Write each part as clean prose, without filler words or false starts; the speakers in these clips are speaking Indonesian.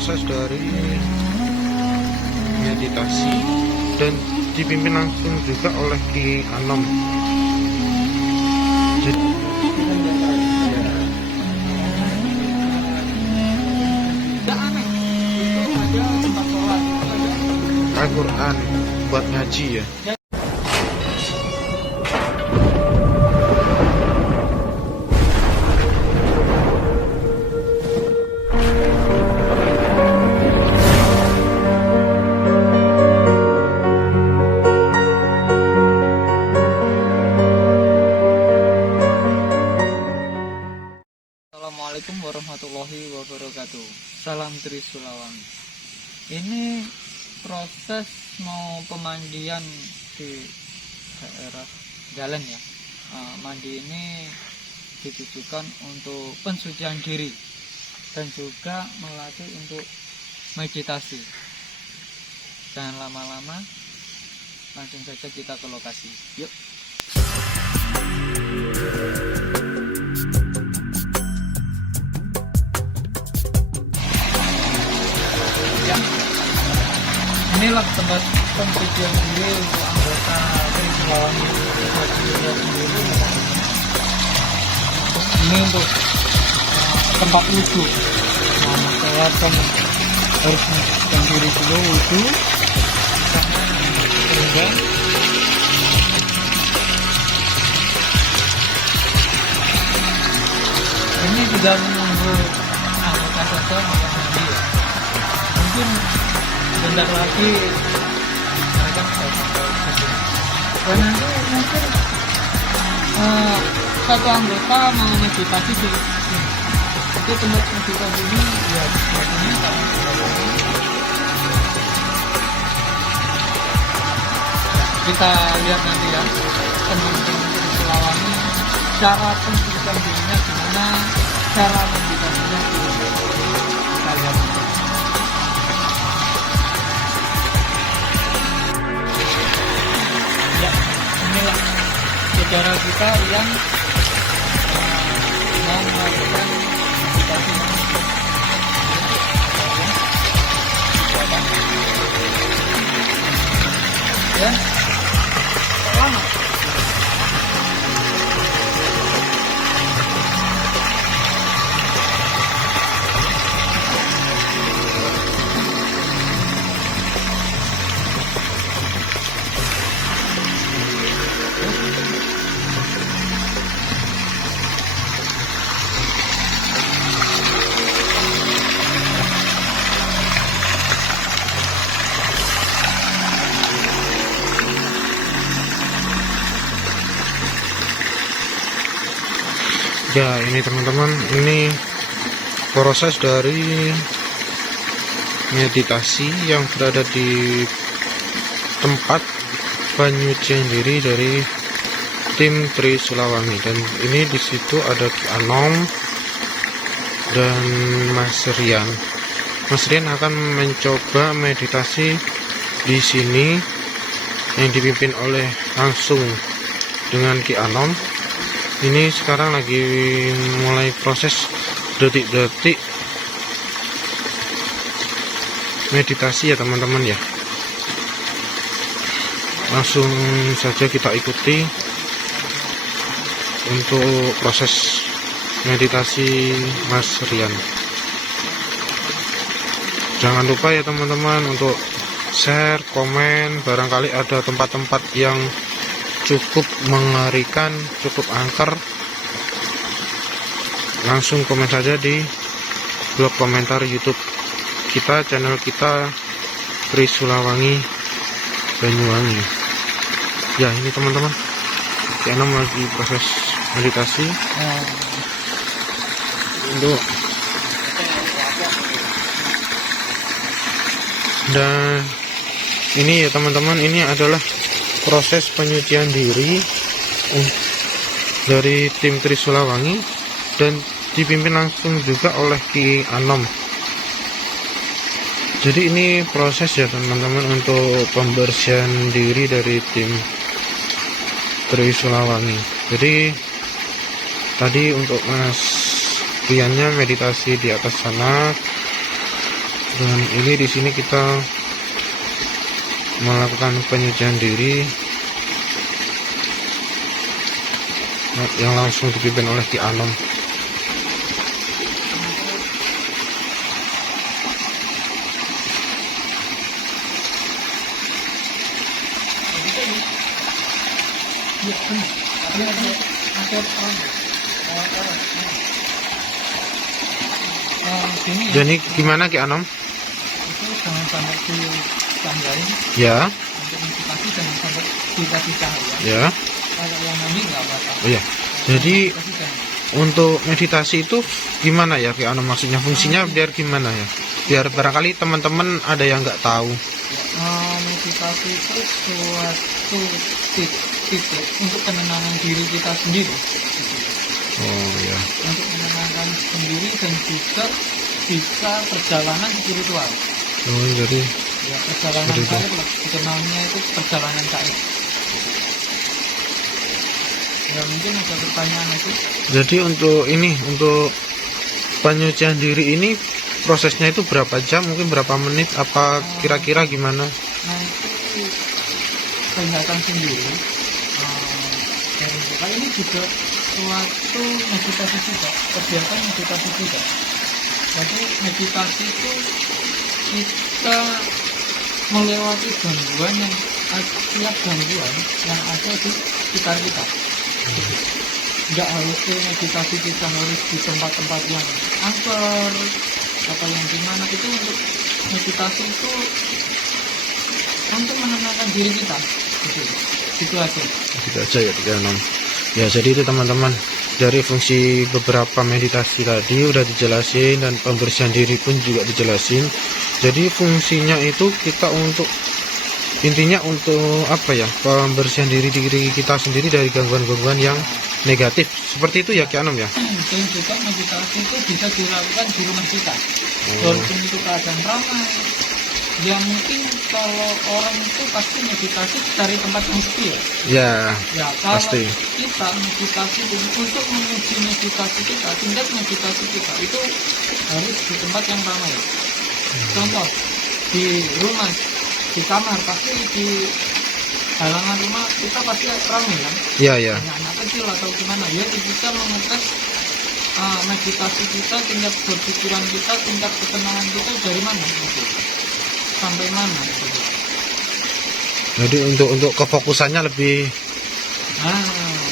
proses dari meditasi dan dipimpin langsung juga oleh Ki Anom. Al-Quran buat ngaji ya. Assalamualaikum warahmatullahi wabarakatuh. Salam Trisulawangi. Ini proses mau pemandian di daerah jalan ya. Mandi ini ditujukan untuk pensucian diri dan juga melatih untuk meditasi. Jangan lama-lama, langsung saja kita ke lokasi. Yuk. Inilah tempat pensucian diri untuk anggota Trisulawangi. Ini untuk tempat wudhu. Saya akan harus mensucikan diri dulu wudhu sehingga ini tidak menunggu anggota saja yang mandi ya. Mungkin bentar lagi mereka bisa sampai ke sini. Dan nanti mungkin satu anggota mau meditasi di sini. Itu tempat meditasi ini ya biasanya kalau kita lihat nanti ya teman-teman Trisulawangi cara pensucian dirinya gimana, cara meditasinya gimana. Kita lihat. Inilah saudara kita yang mau melakukan meditasi ya. Selamat. Ya, ini teman-teman, ini proses dari meditasi yang berada di tempat penyucian diri dari tim Trisulawangi. Dan ini di situ ada Ki Anom dan Mas Rian. Mas Rian akan mencoba meditasi di sini yang dipimpin oleh langsung dengan Ki Anom. Ini sekarang lagi mulai proses detik-detik meditasi ya teman-teman ya. Langsung saja kita ikuti untuk proses meditasi Mas Rian. Jangan lupa ya teman-teman untuk share, komen, barangkali ada tempat-tempat yang cukup mengerikan, cukup angker, langsung komen saja di blog komentar YouTube kita, channel kita Trisulawangi Banyuwangi. Ya, ini teman-teman, Ki Anom lagi proses meditasi untuk, dan ini ya teman-teman, ini adalah proses penyucian diri dari tim Trisulawangi dan dipimpin langsung juga oleh Ki Anom. Jadi ini proses ya teman-teman untuk pembersihan diri dari tim Trisulawangi. Jadi tadi untuk Mas Riannya meditasi di atas sana, Dan ini di sini kita melakukan penyucian diri yang langsung dipimpin oleh Ki Anom. Jadi gimana Ki Anom? Itu jangan sampai ditanggain Ya, untuk meditasi, jangan sampai dikasih cahaya. ya. Kalau yang mandi nggak apa-apa. Oh ya. Jadi Meditasi jangan. untuk meditasi itu gimana ya Ki Anom, maksudnya fungsinya biar gimana ya? Biar barangkali teman-teman ada yang nggak tahu. Meditasi itu suatu titik untuk penenangan diri kita sendiri. Oh ya. Untuk menenangkan sendiri dan juga bisa perjalanan spiritual. Oh jadi Ya, perjalanan Seperti itu. karir lah. Dikenalnya itu perjalanan karir. Ya mungkin ada pertanyaan itu. Jadi untuk penyucian diri ini prosesnya itu berapa jam, mungkin berapa menit, apa kira-kira gimana? Nah itu kelihatan sendiri. Dari kita ini juga suatu meditasi juga, kegiatan meditasi juga. Jadi meditasi itu kita melewati gangguan yang setiap gangguan yang ada di sekitar kita. Nggak harus ke meditasi kita harus di tempat-tempat yang angker atau yang gimana, itu untuk meditasi itu untuk menenangkan diri kita gitu aja. Gitu aja ya Ki Anom. Ya jadi itu teman-teman, dari fungsi beberapa meditasi tadi udah dijelasin dan pembersihan diri pun juga dijelasin. Jadi fungsinya itu kita untuk intinya untuk apa ya, pembersihan diri kita sendiri dari gangguan-gangguan yang negatif seperti itu ya Ki Anom ya. Dan juga meditasi itu bisa dilakukan di rumah kita. Oh. Walaupun itu keadaan ramai, ya mungkin kalau orang itu pasti meditasi cari tempat yang sepi ya. Ya Ya kalau pasti. kita meditasi untuk menguji meditasi kita, tingkat meditasi kita itu harus di tempat yang ramai. Contoh di rumah, di kamar, pasti di halaman rumah kita pasti ramai kan. Ya ya. Anak kecil atau gimana ya, kita mengetes meditasi kita, tingkat berpikiran kita, tingkat ketenangan kita dari mana gitu. Sampai mana gitu. Jadi untuk kefokusannya lebih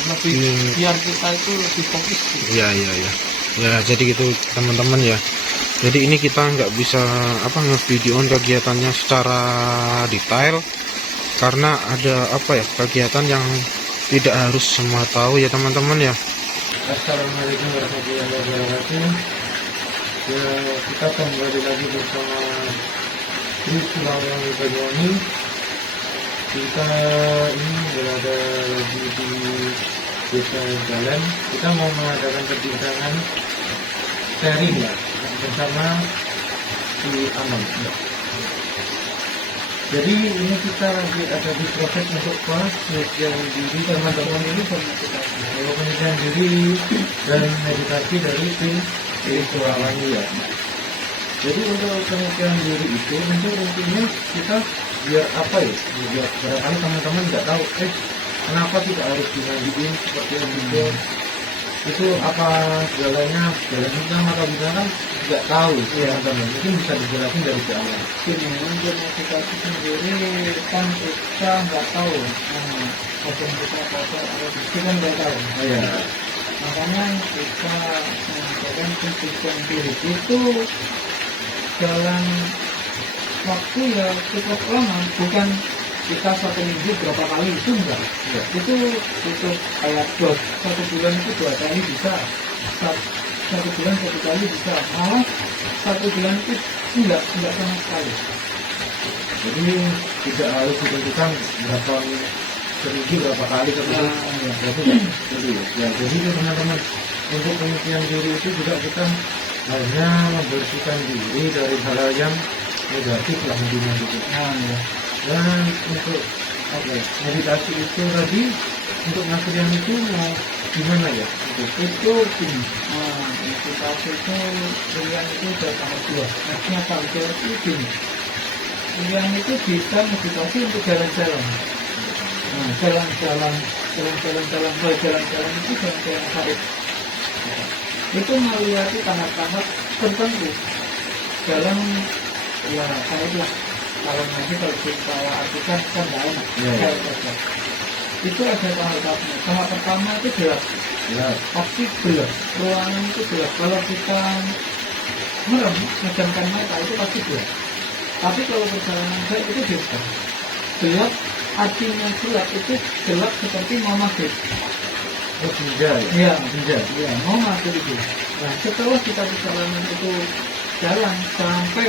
Lebih biar kita itu lebih fokus gitu. ya ya jadi gitu teman-teman ya. Jadi ini kita nggak bisa ngevideoin kegiatannya secara detail karena ada kegiatan yang tidak harus semua tahu ya teman-teman ya. Assalamualaikum warahmatullahi wabarakatuh. Ya, kita kembali lagi bersama Tri Sulawesi Banyuwangi. Kita ini berada lagi di Desa Jalan. Kita mau mengadakan perbincangan sharing ya bersama si Anom. Jadi ini kita lagi ada di proses untuk penyucian diri teman-teman ini, penyucian diri dan meditasi dari tim Sulawesi ya. Jadi untuk penyucian diri itu tentu intinya kita biar biar barangkali teman-teman nggak tahu kenapa tidak harus dimandiin seperti itu. Itu apa jalan hitam atau gimana nggak tahu teman-teman. Mungkin bisa dijelasin dari awal. Untuk meditasi sendiri kan kita nggak tahu hukum kita kotor atau bersih kan nggak tahu. Iya. Makanya kita mengadakan pencucian diri itu dalam waktu ya cukup lama, bukan kita 1 minggu berapa kali, itu enggak. Ya. Itu kayak 1 bulan itu 2 kali bisa, 1 bulan 1 kali bisa, malah 1 bulan itu enggak sama sekali. Jadi tidak harus ditentukan berapa seminggu berapa kali tersebut. Jadi teman-teman, untuk penyucian diri itu juga kita hanya membersihkan diri dari hal-hal yang negatif lah intinya gitu. Dan untuk meditasi itu tadi untuk ngasihin itu mau gimana ya? Itu gini, itu dikasih itu Rian itu udah tahap 2. Artinya tahap 2 itu gini, Rian itu bisa motivasi untuk jalan-jalan. Nah, jalan-jalan itu jalan-jalan Farid. Itu melewati tahap-tahap tertentu dalam ya Farid lah. Kalau nanti kalau kita artikan kan nggak enak. Itu ada tahap-tahapnya. Tahap pertama itu gelap. Pasti gelap. Ruangan itu gelap. Kalau kita merem, menjamkan mata itu pasti gelap. Tapi kalau perjalanan gelap itu beda. Gelap artinya gelap itu gelap seperti mau maghrib. Oh, senja Iya, senja. iya, mau maghrib itu. Nah, setelah kita perjalanan itu jalan sampai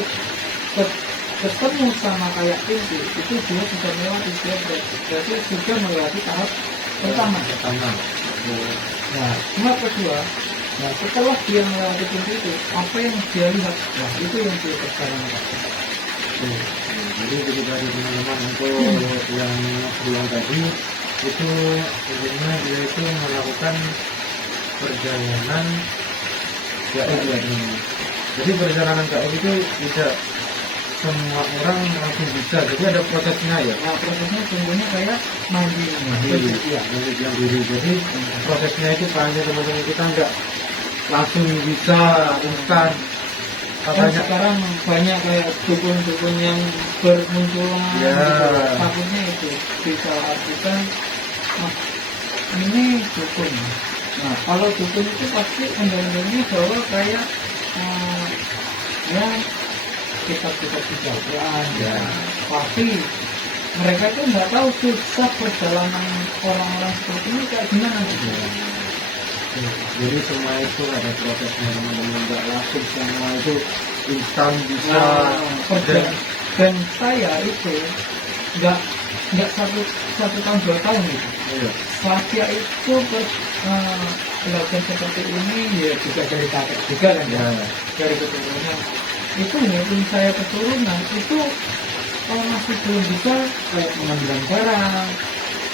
ketemu sama kayak pintu, itu dia sudah melewati, dia berarti sudah melewati tahap pertama. Nah, tahap kedua, nah setelah dia melewati pintu itu, apa yang dia lihat? Nah, itu yang dia perjalanan. Jadi ketika ada teman-teman untuk yang bilang tadi itu intinya dia itu melakukan perjalanan gaib ya. Jadi perjalanan gaib itu tidak semua orang langsung bisa, jadi ada prosesnya ya. Nah, prosesnya contohnya kayak mandi Iya, yang diri. Jadi prosesnya itu panjang teman-teman, kita nggak langsung bisa instan. kan Katanya sekarang banyak kayak dukun-dukun yang bermunculan Ya. gitu. Takutnya itu bisa artikan ini dukun. Nah, kalau dukun itu pasti undang-undangnya bahwa kayak ya kitab-kitab Al-Quran. Ya. Pasti mereka itu nggak tahu susah perjalanan orang-orang seperti ini kayak gimana gitu. Jadi semua itu ada prosesnya teman-teman, nggak langsung semua itu instan bisa. Dan saya itu nggak satu tahun 2 tahun gitu. Iya. Saya itu belajar seperti ini ya juga dari kakek juga kan ya, dari keturunan. Itu walaupun saya keturunan itu masih belum bisa kayak mengambil barang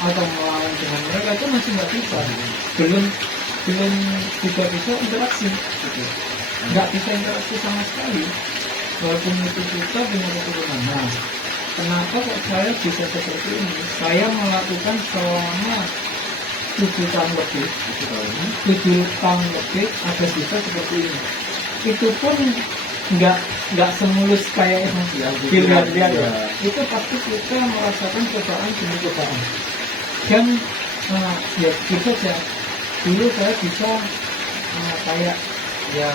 atau melawan dengan mereka itu masih nggak bisa, belum tidak bisa interaksi gitu. Nggak bisa interaksi sama sekali walaupun itu kita punya keturunan. Nah, kenapa kok saya bisa seperti ini? Saya melakukan selama 7 tahun lebih, 7 tahun lebih ada bisa seperti ini. Itu pun nggak semulus kayak yang dilihat ya. Itu pasti kita merasakan cobaan demi cobaan. Dan ya gitu saja. Dulu saya bisa kayak ya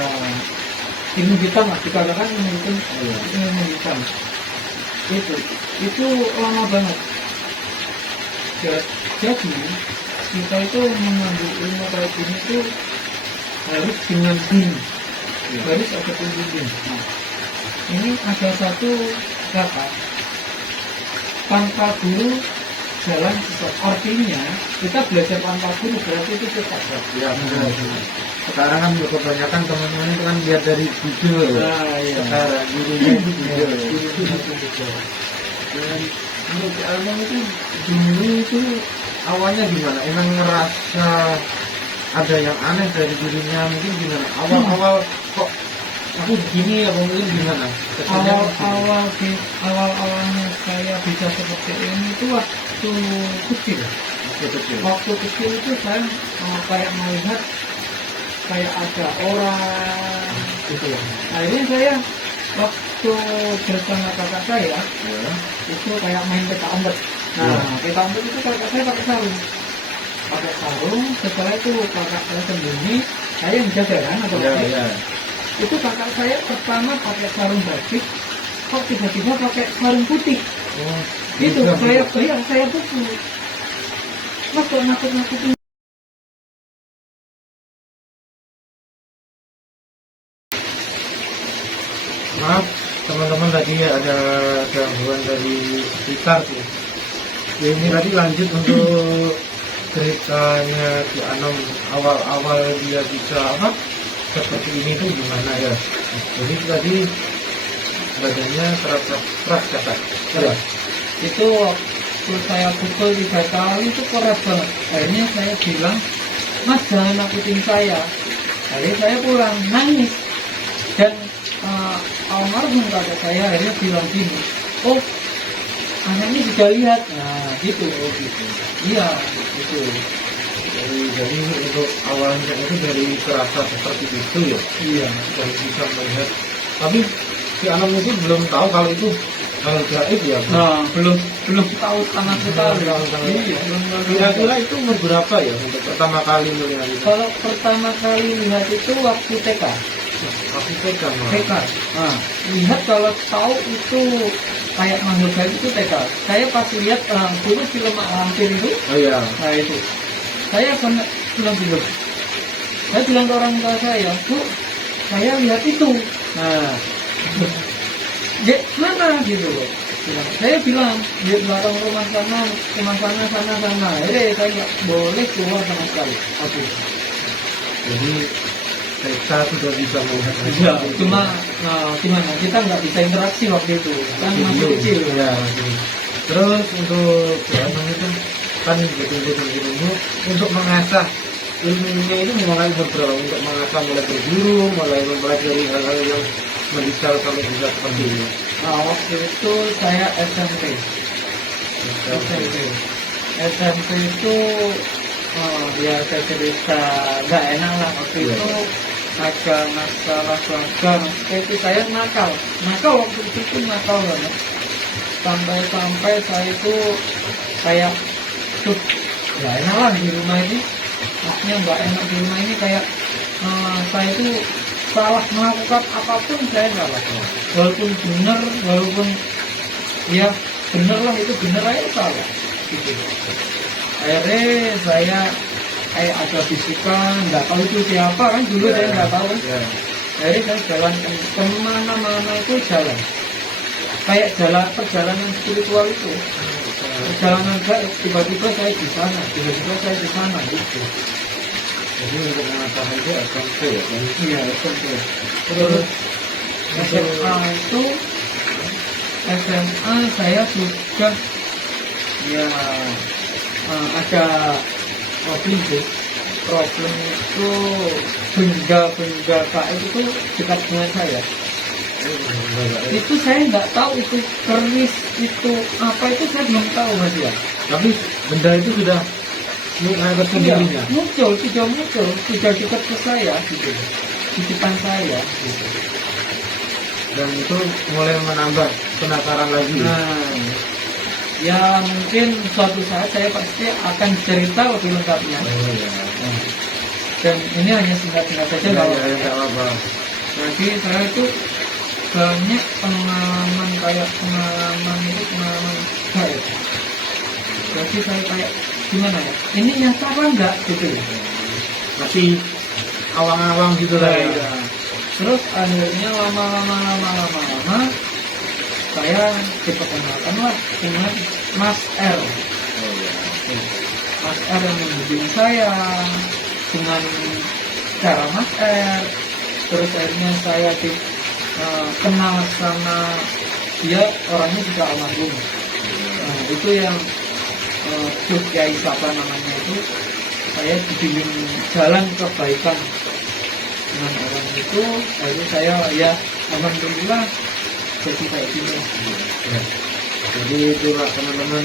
ilmu hitam lah, dikatakan ilmu hitam. Itu lama banget. Jadi kita itu mengambil ilmu kayak gini itu harus dengan bin, harus ada pembimbing. Nah, ini ada satu kata tanpa guru jalan sesat. Artinya kita belajar tanpa guru berarti itu sesat. Ya, sekarang kan kebanyakan teman-teman itu kan lihat dari video. Sekarang gurunya itu video. Dan menurut Alman itu dulu itu awalnya gimana? Emang ngerasa ada yang aneh dari dirinya, mungkin gimana? Awal-awal kok aku gini apa mungkin gimana? Awalnya saya bisa seperti ini itu waktu kecil. Waktu kecil itu saya kayak melihat kayak ada orang gitu ya. Akhirnya saya waktu bersama kakak saya itu kayak main peta umpet. Nah, peta umpet itu kakak saya pakai sarung. Setelah itu kakak saya sembunyi, saya yang jaga kan atau itu kakak saya pertama pakai sarung batik, kok tiba-tiba pakai sarung putih. Itu saya pukul. Mas kok nakut-nakutin. Maaf teman-teman, tadi ada gangguan dari speaker sih. Ya, ini tadi lanjut untuk ceritanya di Anom, awal-awal dia bisa seperti ini tuh gimana ya. Jadi tadi badannya keras kakak. Ya. Itu waktu saya pukul 3 kali itu keras banget. Akhirnya saya bilang, Mas jangan nakutin saya. Akhirnya saya pulang nangis dan almarhum kakak saya akhirnya bilang gini, oh anak ini sudah lihat, nah gitu. Iya gitu. Jadi untuk awalnya itu dari terasa seperti itu ya. Iya. Dan bisa melihat. Tapi si anak itu belum tahu kalau itu hal gaib ya. Nah, belum tahu sama sekali. Iya, Kira-kira itu umur berapa ya untuk pertama kali melihat itu? kalau pertama kali lihat itu waktu TK. Aku pegang. TK. Nah, lihat kalau tahu itu kayak makhluk gaib itu TK. Saya pas lihat dulu film Hampir itu, Oh iya. nah itu. Saya pernah bilang gitu. Saya bilang ke orang tua saya, Bu, saya lihat itu. Nah, Dek, mana gitu loh. Saya bilang, di belakang rumah sana. Akhirnya saya nggak boleh keluar sama sekali. Aku. Jadi kita sudah bisa melihat Ya, cuma gimana? Kita nggak bisa interaksi waktu itu. Kan masih kecil. Ya. Terus untuk anak itu kan betul-betul untuk mengasah ilmunya itu mulai berapa? Untuk mengasah mulai berburu, mulai mempelajari hal-hal yang mendetail sampai bisa seperti ini. Nah, waktu itu saya SMP itu ya saya cerita nggak enak lah waktu itu. Ada masalah keluarga, itu saya nakal waktu itu nakal banget. Sampai saya itu kayak tuh nggak enak lah di rumah ini. Maksudnya nggak enak di rumah ini kayak saya itu salah melakukan apapun saya nggak lakukan. Walaupun ya bener lah, itu bener aja salah gitu. Akhirnya saya kayak ada bisikan, nggak tahu itu siapa kan dulu saya nggak tahu. Akhirnya saya jalan kemana-mana itu jalan kayak perjalanan spiritual itu, perjalanan gaib. Tiba-tiba saya di sana gitu. Jadi untuk mengatakan itu SMP ya kan? Iya, SMP. Terus SMA saya sudah ya ada problem itu benda gaib itu dekat dengan saya. Itu saya nggak tahu itu keris itu apa, itu saya belum tahu Mas ya. Tapi benda itu sudah mengalir sendirinya. Sudah dekat ke saya gitu, di depan saya gitu. Dan itu mulai menambah penasaran lagi. Nah, ya mungkin suatu saat saya pasti akan cerita lebih lengkapnya. Dan ini hanya singkat-singkat saja kalau apa. jadi saya itu banyak pengalaman gaib. Jadi saya kayak gimana ya? Ini nyata apa enggak gitu ya? Masih awang-awang gitu lah. Ya. Terus akhirnya lama-lama saya diperkenalkan lah dengan Mas R. Mas R yang membimbing saya dengan cara Mas R. Terus akhirnya saya kenal sama dia, orangnya juga almarhum. Nah, itu yang Gus Kiai siapa namanya itu, saya dibimbing jalan kebaikan dengan orang itu. Lalu saya ya alhamdulillah jadi kayak gini. Jadi itulah teman-teman,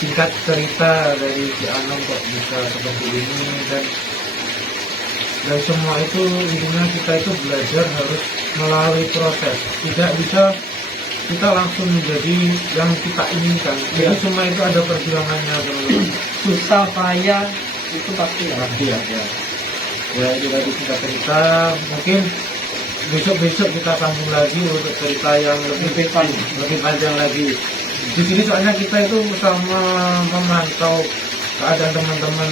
singkat cerita dari si Anom kok bisa seperti ini. Dan semua itu intinya kita itu belajar harus melalui proses. Tidak bisa kita langsung menjadi yang kita inginkan. Jadi semua itu ada perjuangannya teman-teman. Susah payah itu pasti ya. Pasti ya. Ya itu tadi kita cerita. Mungkin besok kita sambung lagi untuk cerita yang lebih panjang lagi. Di sini soalnya kita itu sama memantau keadaan teman-teman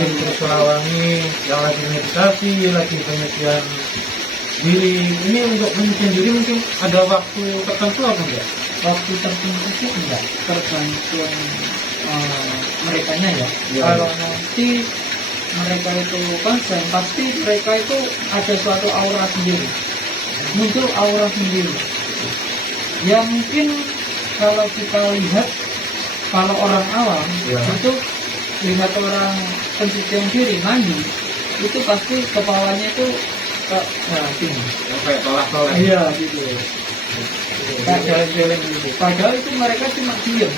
tim Sulawangi yang lagi meditasi, lagi penyesuaian diri. Ini untuk penyesuaian diri mungkin ada waktu tertentu apa enggak? Waktu tertentu sih enggak, tergantung mereka ya. Kalau nanti mereka itu konsen, pasti mereka itu ada suatu aura sendiri, muncul aura sendiri. Ya mungkin kalau kita lihat, kalau orang awam itu lihat orang pencucian diri mandi, itu pasti kepalanya itu gini. Kayak tolak-tolak. Iya gitu. Kayak jalan-jalan gitu. Padahal itu mereka cuma diam.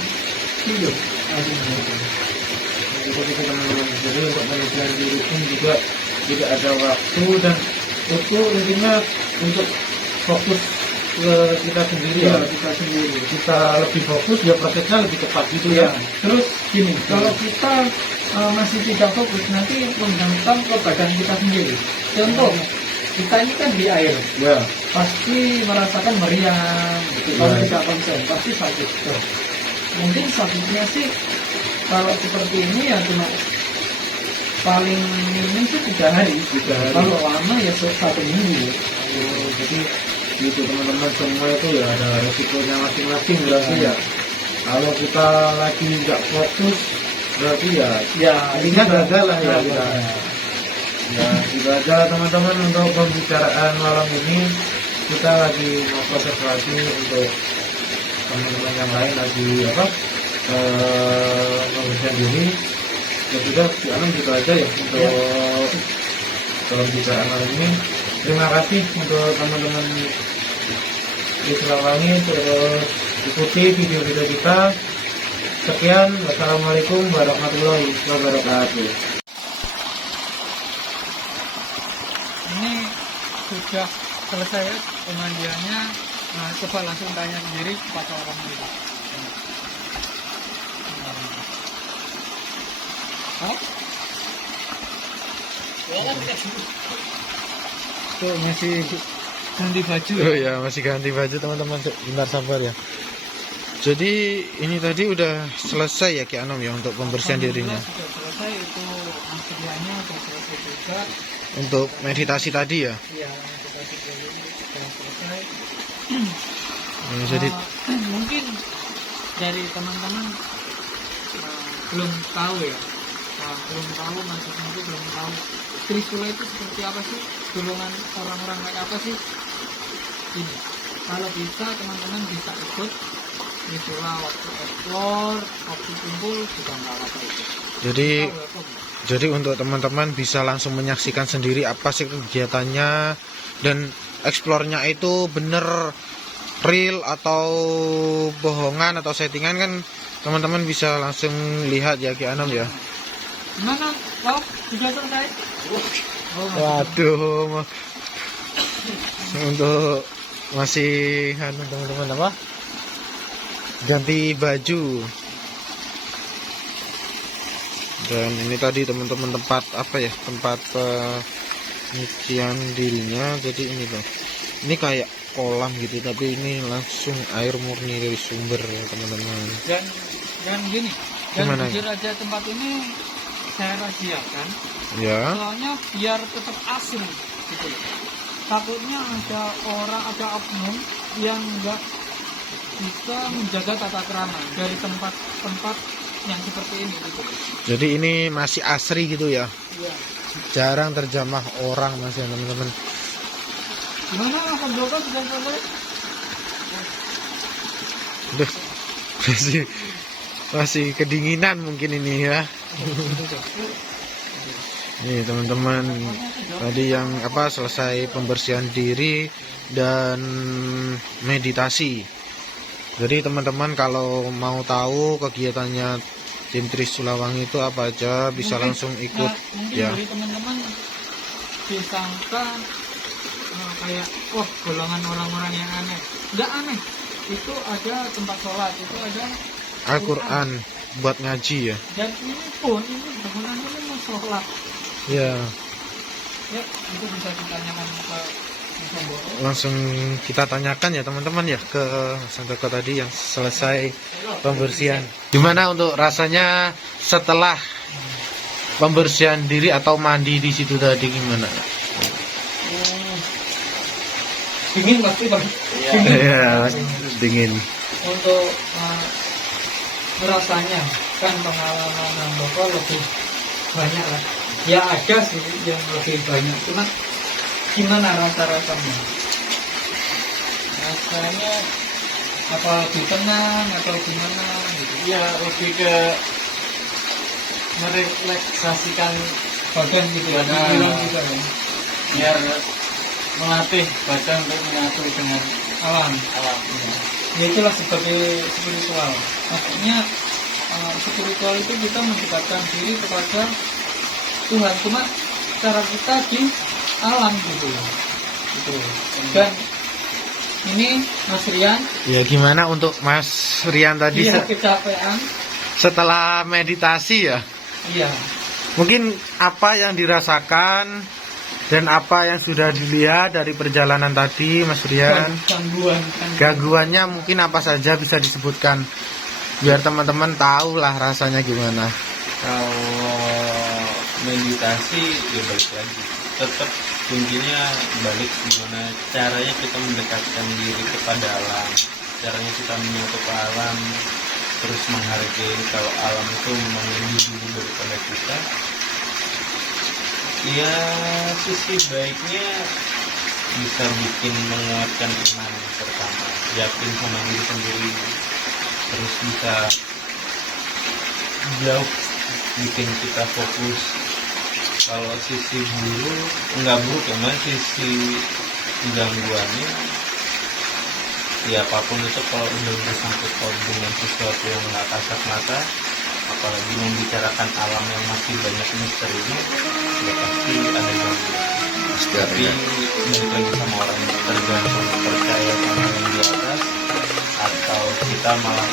Jadi teman-teman, jadi untuk pembersihan diri pun juga tidak ada waktu, dan itu intinya untuk fokus ke kita sendiri ya, kita lebih fokus ya, prosesnya lebih cepat gitu ya. Terus gini, kalau kita masih tidak fokus, nanti menghantam ke badan kita sendiri. Contoh, kita ini kan di air, Ya, pasti merasakan meriang gitu. Kalau Ya. tidak konsen pasti sakit. Mungkin sakitnya sih kalau seperti ini ya cuma paling minim sih 3 hari. 3 hari. Kalau lama ya 1 minggu. jadi gitu teman-teman, semua itu ya ada resikonya masing-masing berarti ya. Kalau kita lagi nggak fokus berarti ya intinya gagal lah ya kita. Ya gitu aja teman-teman untuk pembicaraan malam ini. Kita lagi mau proses lagi untuk teman-teman yang lain lagi membersihkan diri. Ya sudah, sekarang gitu aja ya untuk pembicaraan malam ini. Terima kasih untuk teman-teman di Sulawangi terus ikuti video-video kita. Sekian, wassalamualaikum warahmatullahi wabarakatuh. Ini sudah selesai pemandiannya. Nah, coba langsung tanya sendiri kepada orang itu. Tuh masih ganti baju. Oh ya, masih ganti baju teman-teman. Bentar sabar ya. Jadi ini tadi udah selesai ya Ki Anom ya untuk pembersihan dirinya. Sudah selesai, itu antriannya sudah selesai juga. Untuk meditasi tadi ya. Iya, meditasi dulu sudah selesai. Jadi Mungkin dari teman-teman belum tahu ya, belum tahu, maksudnya itu belum tahu Trisula itu seperti apa sih, golongan orang-orang kayak apa sih. Ini kalau bisa teman-teman bisa ikut Trisula waktu explore, waktu kumpul juga nggak apa-apa itu. Jadi untuk teman-teman bisa langsung menyaksikan sendiri apa sih kegiatannya, dan eksplornya itu bener real atau bohongan atau settingan kan teman-teman bisa langsung lihat ya Ki Anom ya. Gimana? Wow, sudah selesai? Waduh, untuk masih teman-teman apa? Ganti baju. Dan ini tadi teman-teman tempat apa ya? Tempat penyucian dirinya. Jadi ini loh. Ini kayak kolam gitu, tapi ini langsung air murni dari sumber ya teman-teman. Dan gini, dan Gimana? jujur aja tempat ini saya rahasiakan. Ya. Soalnya biar tetap asli gitu. Takutnya ada oknum yang nggak bisa menjaga tata krama dari tempat-tempat yang seperti ini gitu. Jadi ini masih asri gitu ya. Iya. Jarang terjamah orang masih teman-teman. Gimana pembuatan sudah selesai? Duh, masih kedinginan mungkin ini ya. Nih teman-teman, tadi yang selesai pembersihan diri dan meditasi. Jadi teman-teman kalau mau tahu kegiatannya tim Trisulawangi itu apa aja bisa Mungkin, langsung ikut mungkin ya. dari teman-teman disangka kayak golongan orang-orang yang aneh. Nggak aneh, itu ada tempat sholat, itu ada Al-Quran buat ngaji ya. dan ini bangunannya ini mau sholat Ya, ya. Itu bisa ditanyakan ke Samboro. langsung kita tanyakan ya teman-teman ya ke Santoko tadi yang selesai pembersihan. Gimana untuk rasanya setelah pembersihan diri atau mandi di situ tadi gimana? Dingin pasti Bang. Ya, dingin. Untuk rasanya kan pengalaman Samboro lebih banyak lah. Ya ada sih yang lebih banyak, cuma gimana rasa-rasanya? Rasanya apa lebih tenang atau gimana gitu? Ya lebih ke merelaksasikan badan gitu ya, bilang juga kan. Biar melatih badan untuk menyatu dengan Alam. alam. Ya itulah sebagai spiritual. Maksudnya spiritual itu kita mendekatkan diri kepada Tuhan. Cuma cara kita di alam gitu. Gitu. Dan ini Mas Rian, Ya gimana untuk Mas Rian tadi dia kecapean. setelah meditasi ya? Iya. Mungkin apa yang dirasakan dan apa yang sudah dilihat dari perjalanan tadi Mas Rian? Gangguan. Gangguannya mungkin apa saja bisa disebutkan biar teman-teman tahu lah rasanya gimana. Kalau meditasi ya balik lagi, tetap kuncinya balik gimana caranya kita mendekatkan diri kepada alam, caranya kita menyatu ke alam, terus menghargai kalau alam itu memang lebih dulu daripada kita. Ya sisi baiknya bisa bikin menguatkan iman pertama, yakin sama diri sendiri, terus bisa jauh bikin kita fokus. Kalau sisi buruk, nggak buruk ya mas, sisi gangguannya ya apapun itu kalau udah bersangkut paut dengan sesuatu yang nggak kasat mata, apalagi membicarakan alam yang masih banyak misterinya, ya pasti ada gangguan. Tapi balik lagi sama orang, tergantung percaya sama yang di atas atau kita malah